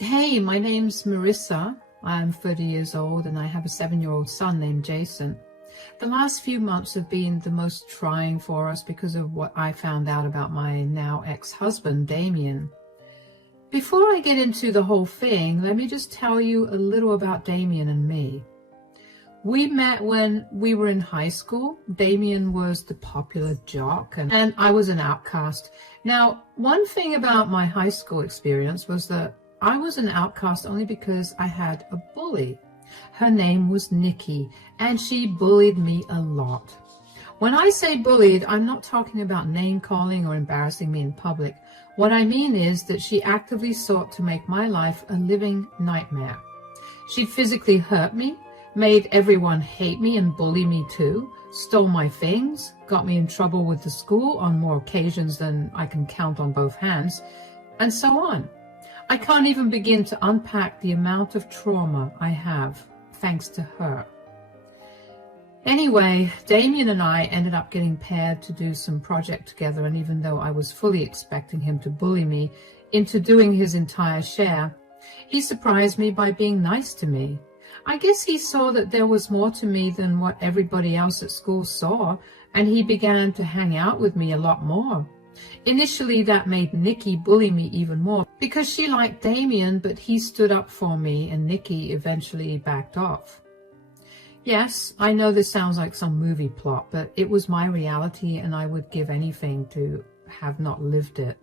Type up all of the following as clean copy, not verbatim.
Hey, my name's Marissa. I'm 30 years old and I have a 7-year-old son named Jason. The last few months have been the most trying for us because of what I found out about my now ex-husband, Damien. Before I get into the whole thing, let me just tell you a little about Damien and me. We met when we were in high school. Damien was the popular jock and I was an outcast. Now, one thing about my high school experience was that I was an outcast only because I had a bully. Her name was Nikki, and she bullied me a lot. When I say bullied, I'm not talking about name-calling or embarrassing me in public. What I mean is that she actively sought to make my life a living nightmare. She physically hurt me, made everyone hate me and bully me too, stole my things, got me in trouble with the school on more occasions than I can count on both hands, and so on. I can't even begin to unpack the amount of trauma I have thanks to her. Anyway, Damien and I ended up getting paired to do some project together, and even though I was fully expecting him to bully me into doing his entire share, he surprised me by being nice to me. I guess he saw that there was more to me than what everybody else at school saw, and he began to hang out with me a lot more. Initially, that made Nikki bully me even more because she liked Damien, but he stood up for me and Nikki eventually backed off. Yes, I know this sounds like some movie plot, but it was my reality and I would give anything to have not lived it.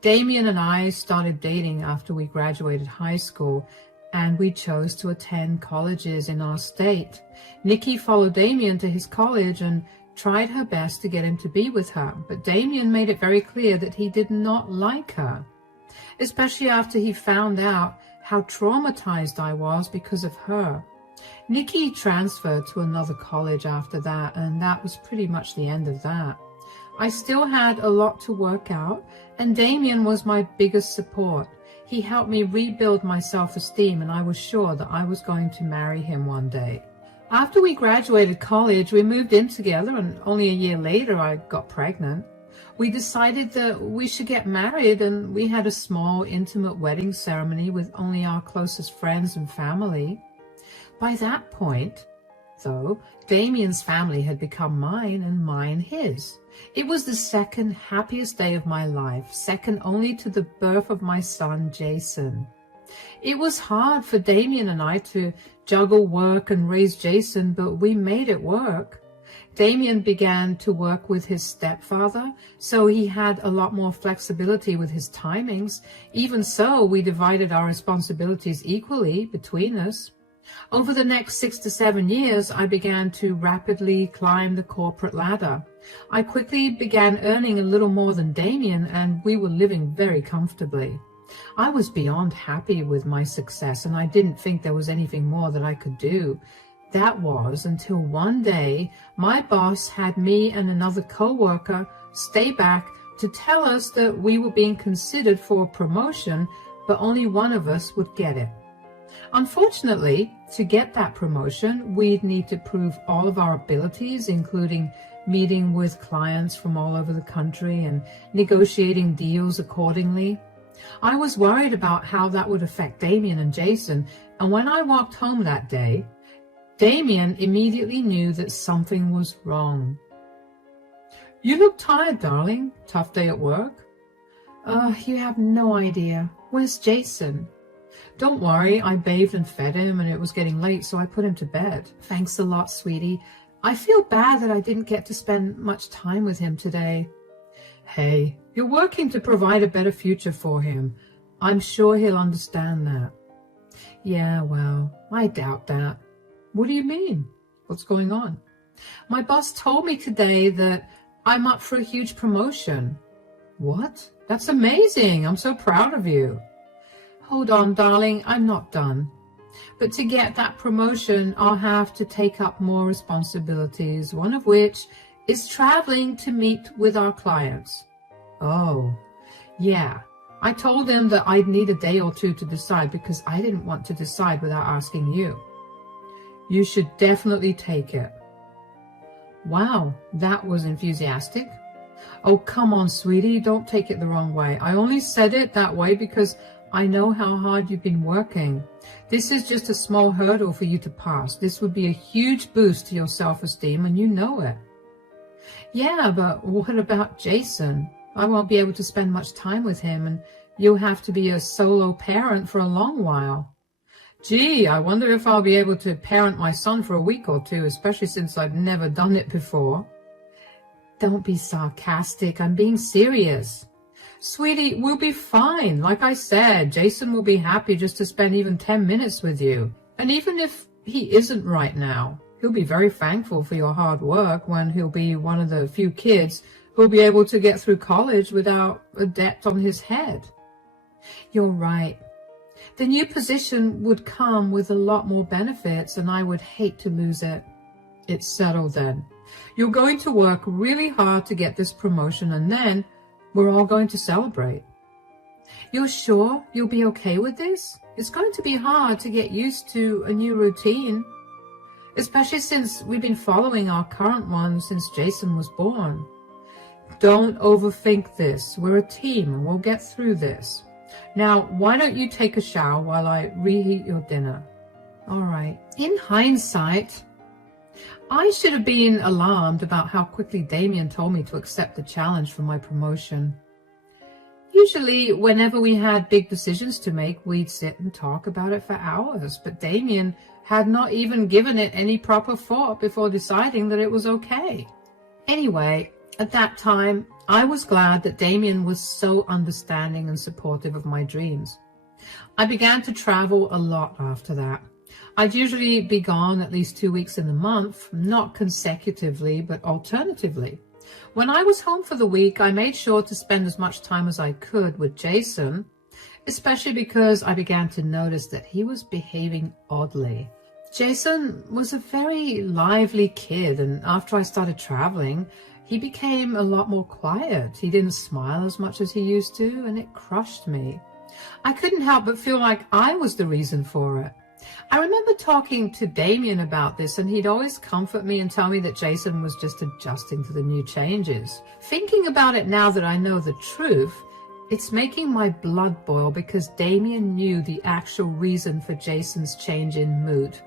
Damien and I started dating after we graduated high school, and we chose to attend colleges in our state. Nikki followed Damien to his college and tried her best to get him to be with her, but Damien made it very clear that he did not like her, especially after he found out how traumatized I was because of her. Nikki transferred to another college after that, and that was pretty much the end of that. I still had a lot to work out, and Damien was my biggest support. He helped me rebuild my self-esteem, and I was sure that I was going to marry him one day. After we graduated college, we moved in together, and only a year later I got pregnant. We decided that we should get married, and we had a small, intimate wedding ceremony with only our closest friends and family. By that point, though, Damien's family had become mine and mine his. It was the second happiest day of my life, second only to the birth of my son, Jason. It was hard for Damien and I to juggle work and raise Jason, but we made it work. Damien began to work with his stepfather, so he had a lot more flexibility with his timings. Even so, we divided our responsibilities equally between us. Over the next 6 to 7 years, I began to rapidly climb the corporate ladder. I quickly began earning a little more than Damien, and we were living very comfortably. I was beyond happy with my success, and I didn't think there was anything more that I could do. That was until one day my boss had me and another co-worker stay back to tell us that we were being considered for a promotion, but only one of us would get it. Unfortunately, to get that promotion, we'd need to prove all of our abilities, including meeting with clients from all over the country and negotiating deals accordingly. I was worried about how that would affect Damien and Jason, and when I walked home that day, Damien immediately knew that something was wrong. "You look tired, darling. Tough day at work?" You have no idea. Where's Jason?" "Don't worry, I bathed and fed him, and it was getting late, so I put him to bed." "Thanks a lot, sweetie. I feel bad that I didn't get to spend much time with him today." "Hey, you're working to provide a better future for him. I'm sure he'll understand that." "Yeah, well, I doubt that." "What do you mean? What's going on?" "My boss told me today that I'm up for a huge promotion." "What? That's amazing. I'm so proud of you." "Hold on, darling, I'm not done. But to get that promotion, I'll have to take up more responsibilities, one of which is traveling to meet with our clients." "Oh, yeah. I told him that I'd need a day or two to decide because I didn't want to decide without asking you." "You should definitely take it." Wow, that was enthusiastic. "Oh, come on, sweetie, don't take it the wrong way. I only said it that way because I know how hard you've been working. This is just a small hurdle for you to pass. This would be a huge boost to your self-esteem, and you know it. Yeah, but what about Jason? I won't be able to spend much time with him, and you'll have to be a solo parent for a long while. Gee, I wonder if I'll be able to parent my son for a week or two, especially since I've never done it before. Don't be sarcastic. I'm being serious. Sweetie, we'll be fine. Like I said, Jason will be happy just to spend even 10 minutes with you. And even if he isn't right now, he'll be very thankful for your hard work when he'll be one of the few kids who'll be able to get through college without a debt on his head. You're right. The new position would come with a lot more benefits, and I would hate to lose it. It's settled then. You're going to work really hard to get this promotion, and then we're all going to celebrate. You're sure you'll be okay with this? It's going to be hard to get used to a new routine, especially since we've been following our current one since Jason was born. Don't overthink this. We're a team, and we'll get through this. Now, why don't you take a shower while I reheat your dinner? All right. In hindsight, I should have been alarmed about how quickly Damien told me to accept the challenge for my promotion. Usually, whenever we had big decisions to make, we'd sit and talk about it for hours, but Damien had not even given it any proper thought before deciding that it was okay. Anyway, at that time, I was glad that Damien was so understanding and supportive of my dreams. I began to travel a lot after that. I'd usually be gone at least 2 weeks in the month, not consecutively, but alternatively. When I was home for the week, I made sure to spend as much time as I could with Jason, especially because I began to notice that he was behaving oddly. Jason was a very lively kid, and after I started traveling, he became a lot more quiet. He didn't smile as much as he used to, and it crushed me. I couldn't help but feel like I was the reason for it. I remember talking to Damien about this, and he'd always comfort me and tell me that Jason was just adjusting to the new changes. Thinking about it now that I know the truth, it's making my blood boil because Damien knew the actual reason for Jason's change in mood,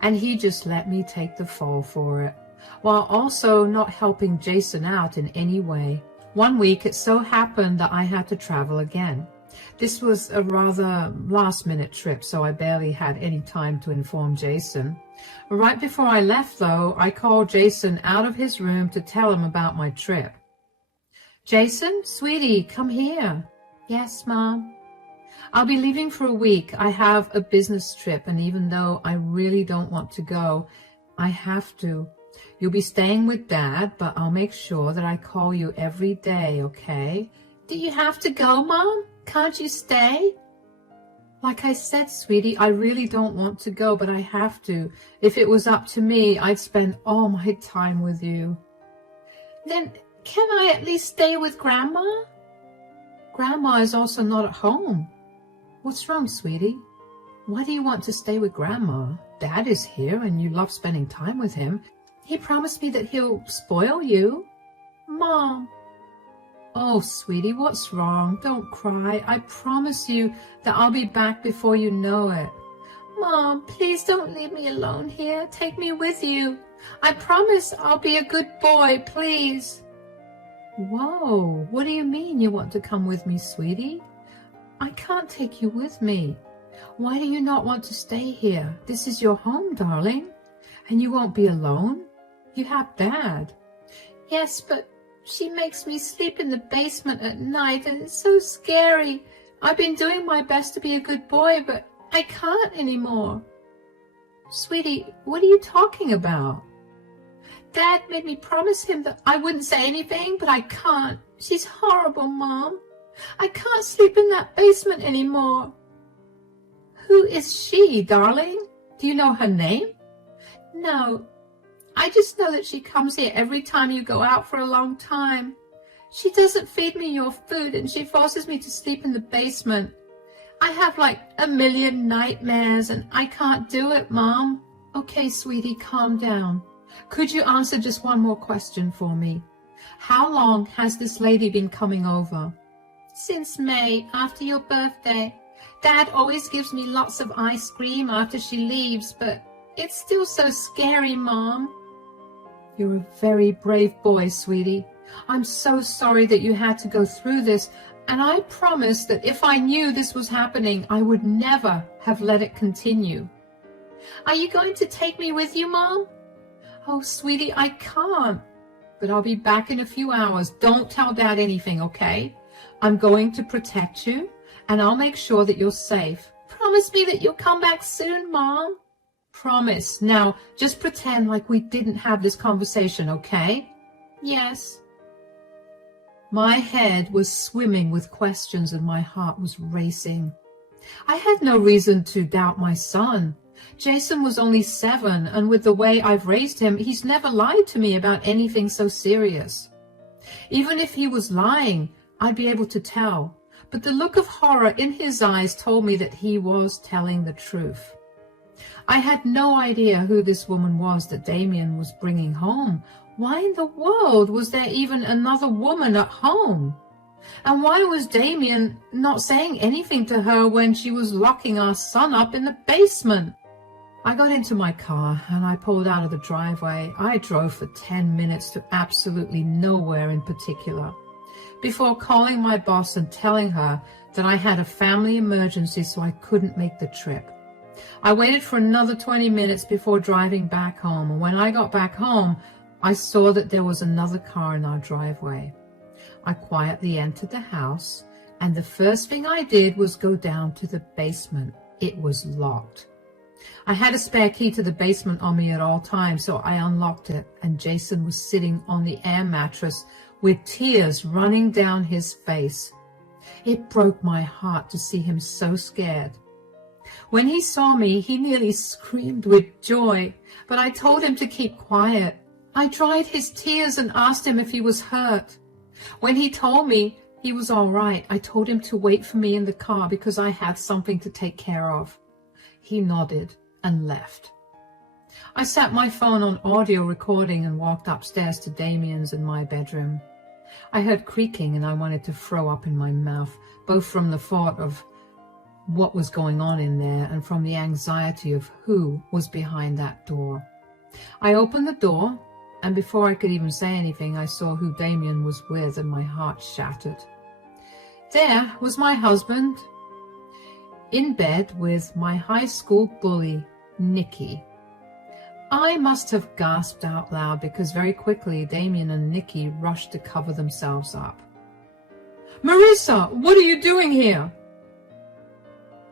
and he just let me take the fall for it, while also not helping Jason out in any way. One week it so happened that I had to travel again. This was a rather last-minute trip, so I barely had any time to inform Jason. Right before I left, though, I called Jason out of his room to tell him about my trip. Jason, sweetie, come here. Yes, Mom. I'll be leaving for a week. I have a business trip, and even though I really don't want to go, I have to. You'll be staying with Dad, but I'll make sure that I call you every day, okay? Do you have to go, Mom? Can't you stay? Like I said, sweetie, I really don't want to go, but I have to. If it was up to me, I'd spend all my time with you. Then can I at least stay with Grandma? Grandma is also not at home. What's wrong, sweetie? Why do you want to stay with Grandma? Dad is here and you love spending time with him. He promised me that he'll spoil you. Mom. Oh, sweetie, what's wrong? Don't cry. I promise you that I'll be back before you know it. Mom, please don't leave me alone here. Take me with you. I promise I'll be a good boy, please. Whoa, what do you mean you want to come with me, sweetie? I can't take you with me. Why do you not want to stay here? This is your home, darling. And you won't be alone. You have Dad. Yes, but she makes me sleep in the basement at night, and it's so scary. I've been doing my best to be a good boy, but I can't anymore. Sweetie, what are you talking about? Dad made me promise him that I wouldn't say anything, but I can't. She's horrible, Mom. I can't sleep in that basement anymore. Who is she, darling? Do you know her name? No. I just know that she comes here every time you go out for a long time. She doesn't feed me your food, and she forces me to sleep in the basement. I have like a million nightmares, and I can't do it, Mom. Okay, sweetie, calm down. Could you answer just one more question for me? How long has this lady been coming over? Since May, after your birthday. Dad always gives me lots of ice cream after she leaves, but it's still so scary, Mom. You're a very brave boy, sweetie. I'm so sorry that you had to go through this, and I promise that if I knew this was happening, I would never have let it continue. Are you going to take me with you, Mom? Oh, sweetie, I can't. But I'll be back in a few hours. Don't tell Dad anything, okay? I'm going to protect you, and I'll make sure that you're safe. Promise me that you'll come back soon, Mom. Promise. Now, just pretend like we didn't have this conversation, okay? Yes. My head was swimming with questions and my heart was racing. I had no reason to doubt my son. Jason was only 7, and with the way I've raised him, he's never lied to me about anything so serious. Even if he was lying, I'd be able to tell. But the look of horror in his eyes told me that he was telling the truth. I had no idea who this woman was that Damien was bringing home. Why in the world was there even another woman at home? And why was Damien not saying anything to her when she was locking our son up in the basement? I got into my car and I pulled out of the driveway. I drove for 10 minutes to absolutely nowhere in particular, before calling my boss and telling her that I had a family emergency so I couldn't make the trip. I waited for another 20 minutes before driving back home, and when I got back home, I saw that there was another car in our driveway. I quietly entered the house, and the first thing I did was go down to the basement. It was locked. I had a spare key to the basement on me at all times, so I unlocked it, and Jason was sitting on the air mattress with tears running down his face. It broke my heart to see him so scared. When he saw me, he nearly screamed with joy, but I told him to keep quiet. I dried his tears and asked him if he was hurt. When he told me he was all right, I told him to wait for me in the car because I had something to take care of. He nodded and left. I set my phone on audio recording and walked upstairs to Damien's in my bedroom. I heard creaking and I wanted to throw up in my mouth, both from the thought of what was going on in there and from the anxiety of who was behind that door. I opened the door, and before I could even say anything, I saw who Damien was with, and my heart shattered. There was my husband, in bed with my high school bully, Nikki. I must have gasped out loud because very quickly Damien and Nikki rushed to cover themselves up. "Marissa, what are you doing here?"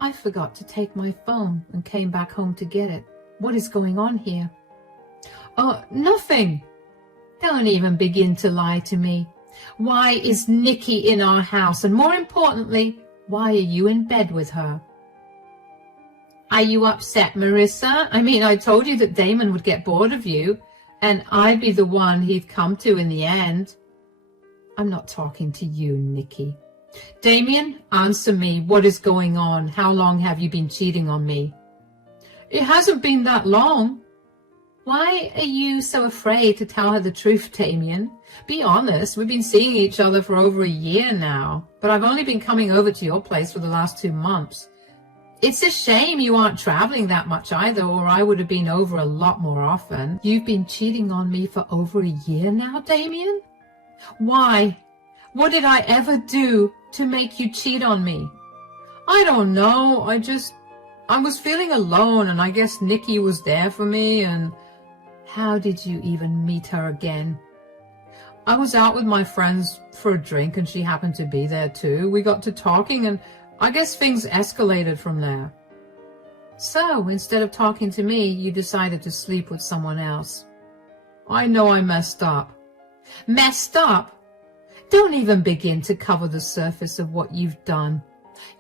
I forgot to take my phone and came back home to get it. What is going on here? Nothing. Don't even begin to lie to me. Why is Nikki in our house? And more importantly, why are you in bed with her? Are you upset, Marissa? I mean, I told you that Damon would get bored of you, and I'd be the one he'd come to in the end. I'm not talking to you, Nikki. Damien, answer me. What is going on? How long have you been cheating on me? It hasn't been that long. Why are you so afraid to tell her the truth, Damien? Be honest. We've been seeing each other for over a year now, but I've only been coming over to your place for the last 2 months. It's a shame you aren't traveling that much either, or I would have been over a lot more often. You've been cheating on me for over a year now, Damien? Why? What did I ever do to make you cheat on me? I don't know. I was feeling alone, and I guess Nikki was there for me, and... How did you even meet her again? I was out with my friends for a drink, and she happened to be there too. We got to talking, and I guess things escalated from there. So, instead of talking to me, you decided to sleep with someone else. I know I messed up. Messed up? Don't even begin to cover the surface of what you've done.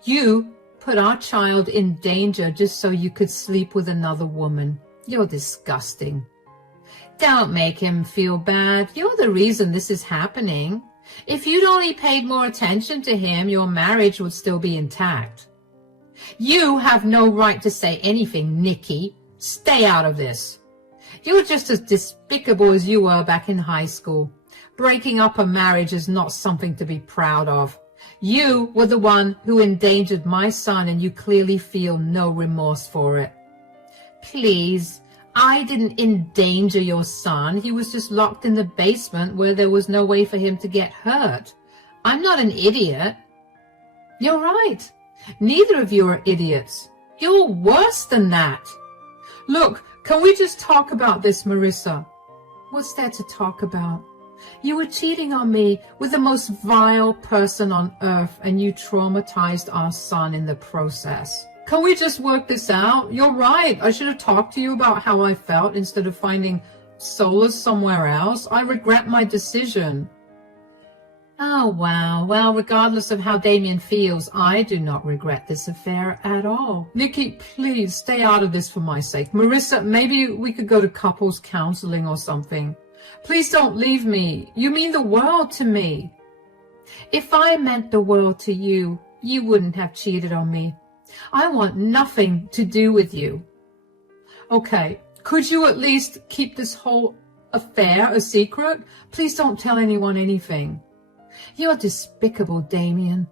You put our child in danger just so you could sleep with another woman. You're disgusting. Don't make him feel bad. You're the reason this is happening. If you'd only paid more attention to him, your marriage would still be intact. You have no right to say anything, Nikki. Stay out of this. You're just as despicable as you were back in high school. Breaking up a marriage is not something to be proud of. You were the one who endangered my son, and you clearly feel no remorse for it. Please, I didn't endanger your son. He was just locked in the basement where there was no way for him to get hurt. I'm not an idiot. You're right. Neither of you are idiots. You're worse than that. Look, can we just talk about this, Marissa? What's there to talk about? You were cheating on me with the most vile person on earth, and you traumatized our son in the process. Can we just work this out? You're right. I should have talked to you about how I felt instead of finding solace somewhere else. I regret my decision. Oh, wow. Well, regardless of how Damien feels, I do not regret this affair at all. Nikki, please stay out of this for my sake. Marissa, maybe we could go to couples counseling or something. Please don't leave me. You mean the world to me. If I meant the world to you, you wouldn't have cheated on me. I want nothing to do with you. Okay, could you at least keep this whole affair a secret? Please don't tell anyone anything. You're despicable, Damien.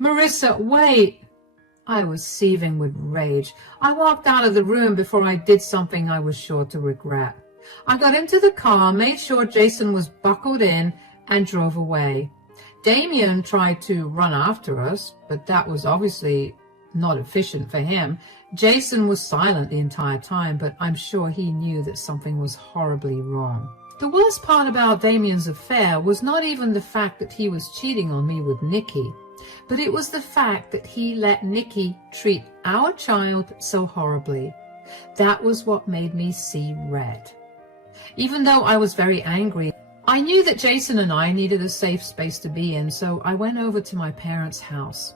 Marissa, wait. I was seething with rage. I walked out of the room before I did something I was sure to regret. I got into the car, made sure Jason was buckled in, and drove away. Damien tried to run after us, but that was obviously not efficient for him. Jason was silent the entire time, but I'm sure he knew that something was horribly wrong. The worst part about Damien's affair was not even the fact that he was cheating on me with Nikki, but it was the fact that he let Nikki treat our child so horribly. That was what made me see red. Even though I was very angry, I knew that Jason and I needed a safe space to be in, so I went over to my parents' house.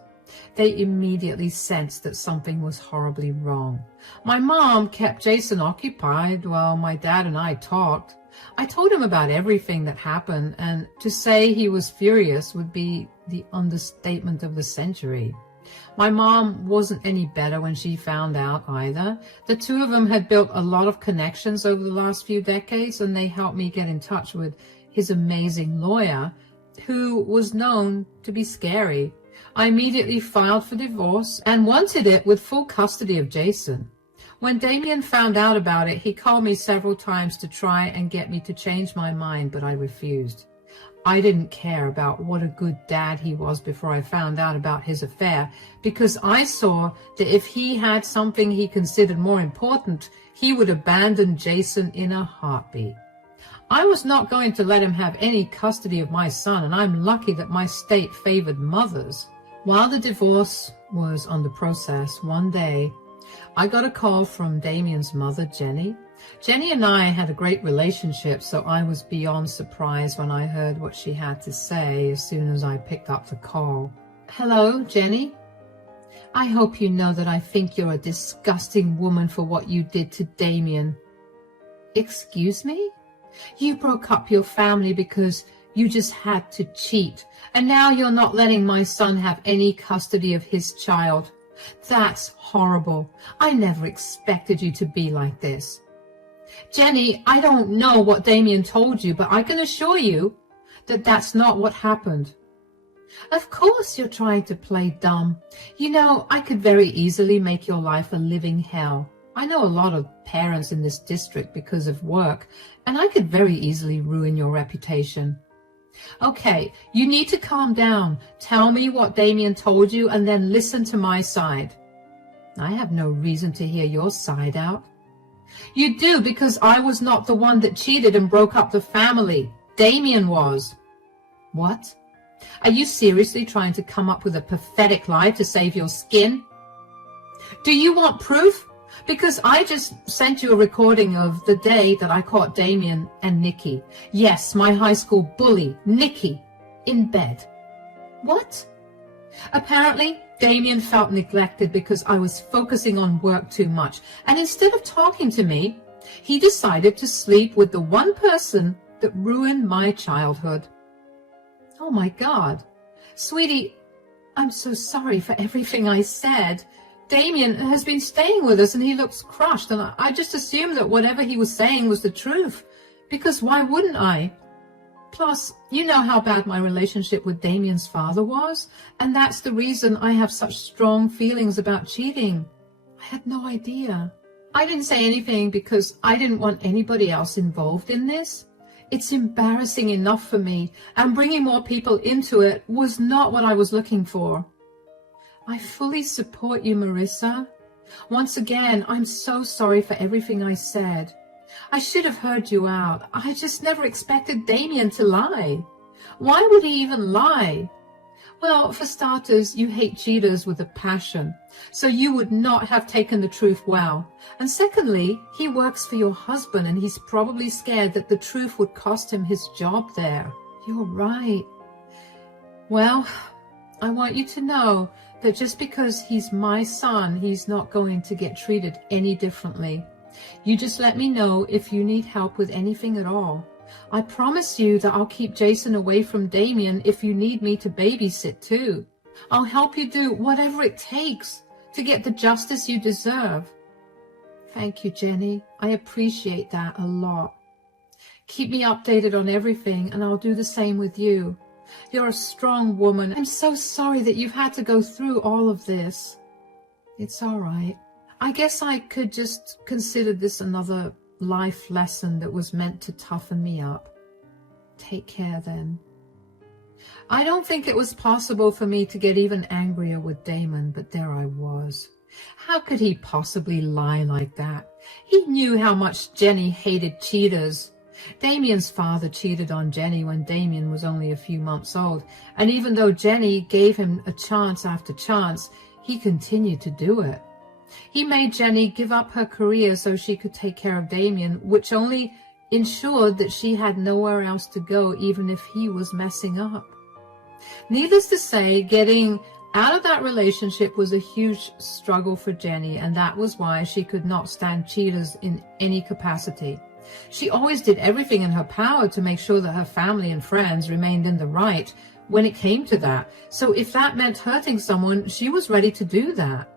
They immediately sensed that something was horribly wrong. My mom kept Jason occupied while my dad and I talked. I told him about everything that happened, and to say he was furious would be the understatement of the century. My mom wasn't any better when she found out either. The two of them had built a lot of connections over the last few decades, and they helped me get in touch with his amazing lawyer, who was known to be scary. I immediately filed for divorce and wanted it with full custody of Jason. When Damien found out about it, he called me several times to try and get me to change my mind, but I refused. I didn't care about what a good dad he was before I found out about his affair, because I saw that if he had something he considered more important, he would abandon Jason in a heartbeat. I was not going to let him have any custody of my son, and I'm lucky that my state favored mothers. While the divorce was under process, one day I got a call from Damien's mother, Jenny. Jenny and I had a great relationship, so I was beyond surprised when I heard what she had to say as soon as I picked up the call. Hello, Jenny. I hope you know that I think you're a disgusting woman for what you did to Damien. Excuse me? You broke up your family because you just had to cheat, and now you're not letting my son have any custody of his child. That's horrible. I never expected you to be like this. Jenny, I don't know what Damien told you, but I can assure you that that's not what happened. Of course you're trying to play dumb. You know, I could very easily make your life a living hell. I know a lot of parents in this district because of work, and I could very easily ruin your reputation. Okay, you need to calm down. Tell me what Damien told you and then listen to my side. I have no reason to hear your side out. You do, because I was not the one that cheated and broke up the family. Damien was. What? Are you seriously trying to come up with a pathetic lie to save your skin? Do you want proof? Because I just sent you a recording of the day that I caught Damien and Nikki. Yes, my high school bully, Nikki, in bed. What? Apparently, Damien felt neglected because I was focusing on work too much, and instead of talking to me, he decided to sleep with the one person that ruined my childhood. Oh my God. Sweetie, I'm so sorry for everything I said. Damien has been staying with us and he looks crushed, and I just assumed that whatever he was saying was the truth, because why wouldn't I? Plus, you know how bad my relationship with Damien's father was, and that's the reason I have such strong feelings about cheating. I had no idea. I didn't say anything because I didn't want anybody else involved in this. It's embarrassing enough for me, and bringing more people into it was not what I was looking for. I fully support you, Marissa. Once again, I'm so sorry for everything I said. I should have heard you out. I just never expected Damien to lie. Why would he even lie? Well, for starters, you hate cheaters with a passion, so you would not have taken the truth well. And secondly, he works for your husband, and he's probably scared that the truth would cost him his job there. You're right. Well, I want you to know that just because he's my son, he's not going to get treated any differently. You just let me know if you need help with anything at all. I promise you that I'll keep Jason away from Damien if you need me to babysit too. I'll help you do whatever it takes to get the justice you deserve. Thank you, Jenny. I appreciate that a lot. Keep me updated on everything, and I'll do the same with you. You're a strong woman. I'm so sorry that you've had to go through all of this. It's all right. I guess I could just consider this another life lesson that was meant to toughen me up. Take care then. I don't think it was possible for me to get even angrier with Damon, but there I was. How could he possibly lie like that? He knew how much Jenny hated cheaters. Damien's father cheated on Jenny when Damien was only a few months old, and even though Jenny gave him a chance after chance, he continued to do it. He made Jenny give up her career so she could take care of Damien, which only ensured that she had nowhere else to go even if he was messing up. Needless to say, getting out of that relationship was a huge struggle for Jenny, and that was why she could not stand cheaters in any capacity. She always did everything in her power to make sure that her family and friends remained in the right when it came to that. So if that meant hurting someone, she was ready to do that.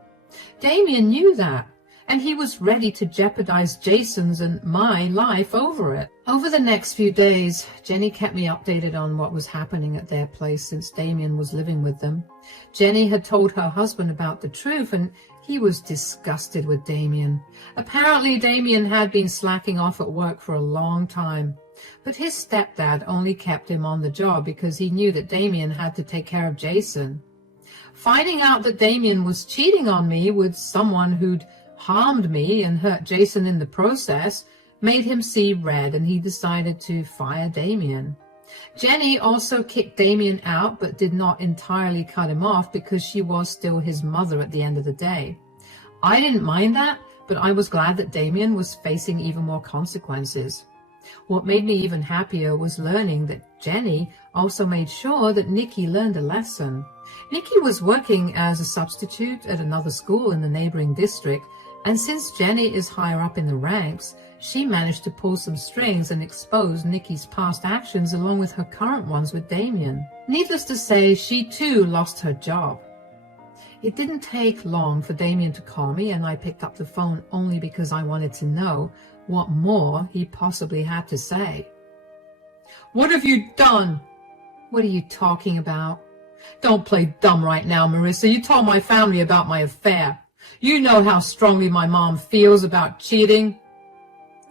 Damien knew that, and he was ready to jeopardize Jason's and my life over it. Over the next few days, Jenny kept me updated on what was happening at their place since Damien was living with them. Jenny had told her husband about the truth, and he was disgusted with Damien. Apparently, Damien had been slacking off at work for a long time, but his stepdad only kept him on the job because he knew that Damien had to take care of Jason. Finding out that Damien was cheating on me with someone who'd harmed me and hurt Jason in the process made him see red, and he decided to fire Damien. Jenny also kicked Damien out, but did not entirely cut him off because she was still his mother at the end of the day. I didn't mind that, but I was glad that Damien was facing even more consequences. What made me even happier was learning that Jenny also made sure that Nikki learned a lesson. Nikki was working as a substitute at another school in the neighboring district, and since Jenny is higher up in the ranks, she managed to pull some strings and expose Nikki's past actions along with her current ones with Damien. Needless to say, she too lost her job. It didn't take long for Damien to call me, and I picked up the phone only because I wanted to know what more he possibly had to say. "What have you done?" "What are you talking about?" "Don't play dumb right now, Marissa. You told my family about my affair. You know how strongly my mom feels about cheating."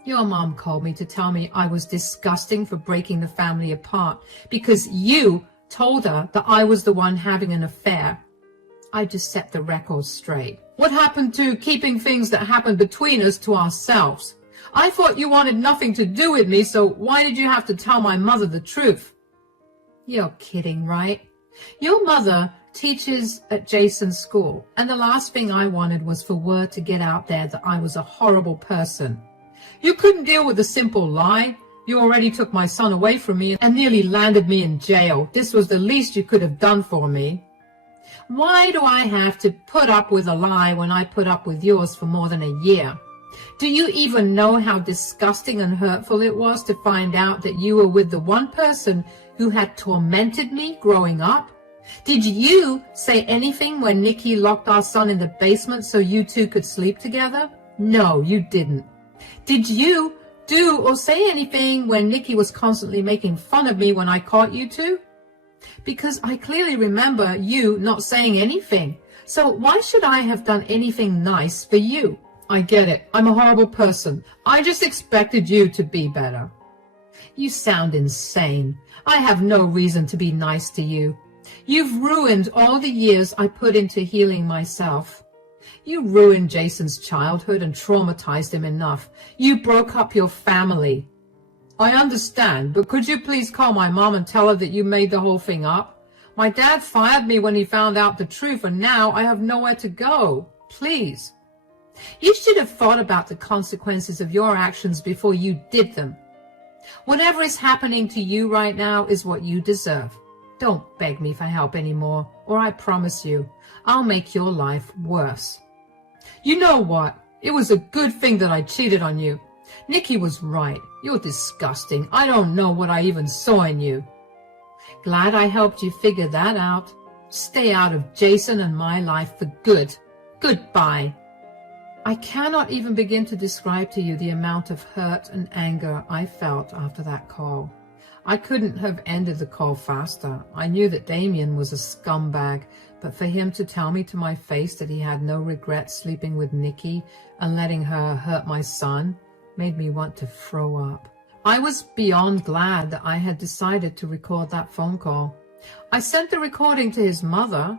"Your mom called me to tell me I was disgusting for breaking the family apart because you told her that I was the one having an affair." I just set the record straight. "What happened to keeping things that happened between us to ourselves? I thought you wanted nothing to do with me, so why did you have to tell my mother the truth?" "You're kidding, right? Your mother teaches at Jason's school, and the last thing I wanted was for word to get out there that I was a horrible person. You couldn't deal with a simple lie. You already took my son away from me and nearly landed me in jail. This was the least you could have done for me. Why do I have to put up with a lie when I put up with yours for more than a year? Do you even know how disgusting and hurtful it was to find out that you were with the one person who had tormented me growing up? Did you say anything when Nikki locked our son in the basement so you two could sleep together? No, you didn't. Did you do or say anything when Nikki was constantly making fun of me when I caught you two? Because I clearly remember you not saying anything. So why should I have done anything nice for you? I get it. I'm a horrible person. I just expected you to be better. You sound insane. I have no reason to be nice to you. You've ruined all the years I put into healing myself. You ruined Jason's childhood and traumatized him enough. You broke up your family. I understand, but could you please call my mom and tell her that you made the whole thing up? My dad fired me when he found out the truth, and now I have nowhere to go. Please. You should have thought about the consequences of your actions before you did them. Whatever is happening to you right now is what you deserve. Don't beg me for help anymore, or I promise you, I'll make your life worse. You know what? It was a good thing that I cheated on you. Nikki was right. You're disgusting. I don't know what I even saw in you. Glad I helped you figure that out. Stay out of Jason and my life for good. Goodbye. I cannot even begin to describe to you the amount of hurt and anger I felt after that call. I couldn't have ended the call faster. I knew that Damien was a scumbag, but for him to tell me to my face that he had no regret sleeping with Nikki and letting her hurt my son made me want to throw up. I was beyond glad that I had decided to record that phone call. I sent the recording to his mother.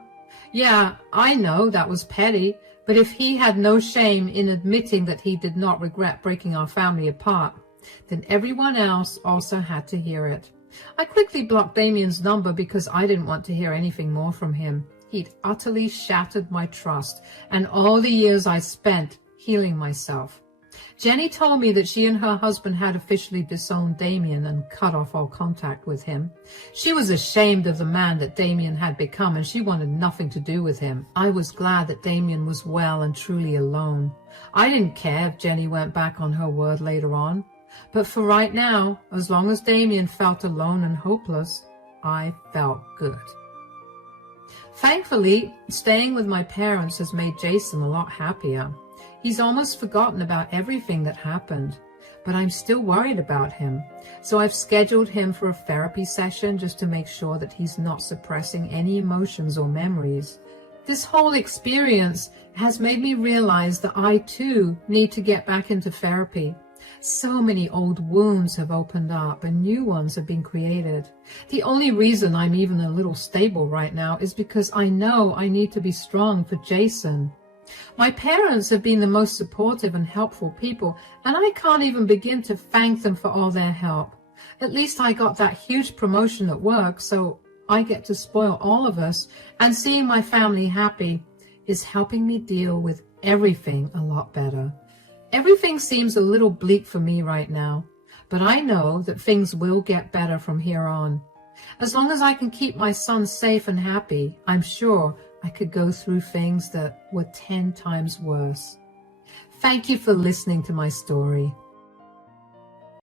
Yeah, I know that was petty, but if he had no shame in admitting that he did not regret breaking our family apart, then everyone else also had to hear it. I quickly blocked Damien's number because I didn't want to hear anything more from him. He'd utterly shattered my trust and all the years I spent healing myself. Jenny told me that she and her husband had officially disowned Damien and cut off all contact with him. She was ashamed of the man that Damien had become, and she wanted nothing to do with him. I was glad that Damien was well and truly alone. I didn't care if Jenny went back on her word later on. But for right now, as long as Damien felt alone and hopeless, I felt good. Thankfully, staying with my parents has made Jason a lot happier. He's almost forgotten about everything that happened, but I'm still worried about him. So I've scheduled him for a therapy session just to make sure that he's not suppressing any emotions or memories. This whole experience has made me realize that I too need to get back into therapy. So many old wounds have opened up and new ones have been created. The only reason I'm even a little stable right now is because I know I need to be strong for Jason. My parents have been the most supportive and helpful people, and I can't even begin to thank them for all their help. At least I got that huge promotion at work, so I get to spoil all of us, and seeing my family happy is helping me deal with everything a lot better. Everything seems a little bleak for me right now, but I know that things will get better from here on. As long as I can keep my son safe and happy, I'm sure I could go through things that were 10 times worse. Thank you for listening to my story.